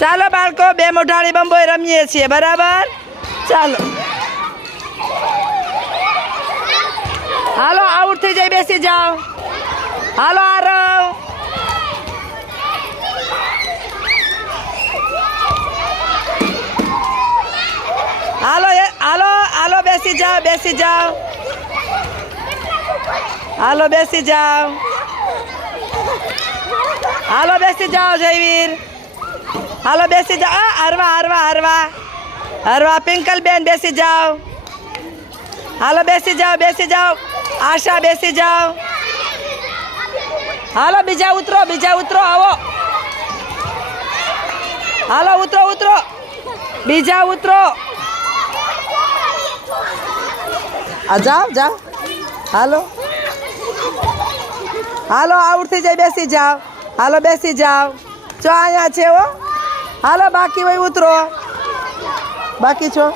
ચાલો બાળકો, બે મોઢાળી બંબોય રમીએ છીએ, બરાબર? ચાલો હાલો, આઉટ થઈ જાય, બેસી જાઓ. હાલો આરવ, હાલો હાલો હાલો, બેસી જાઓ, બેસી જાઓ. હાલો બેસી જાઓ. હાલો બેસી જાઓ જયવીર. હાલો બેસી જાઓ. હરવા હરવા હરવા હરવા. પિંકલ બેન બેસી જાઓ. હાલો બેસી જાઓ, બેસી જાઓ. આશા બેસી જાઓ. હાલો બીજા ઉતરો, બીજા ઉતરો, આવો. હાલો ઉતરો ઉતરો, બીજા ઉતરો. જાઓ જાઓ. હાલો હાલો, આઉટ થઈ જાય, બેસી જાઓ. હાલો બેસી જાઓ. જો અહીંયા છે હો. હાલો બાકી હોય ઉતરો. બાકી છો.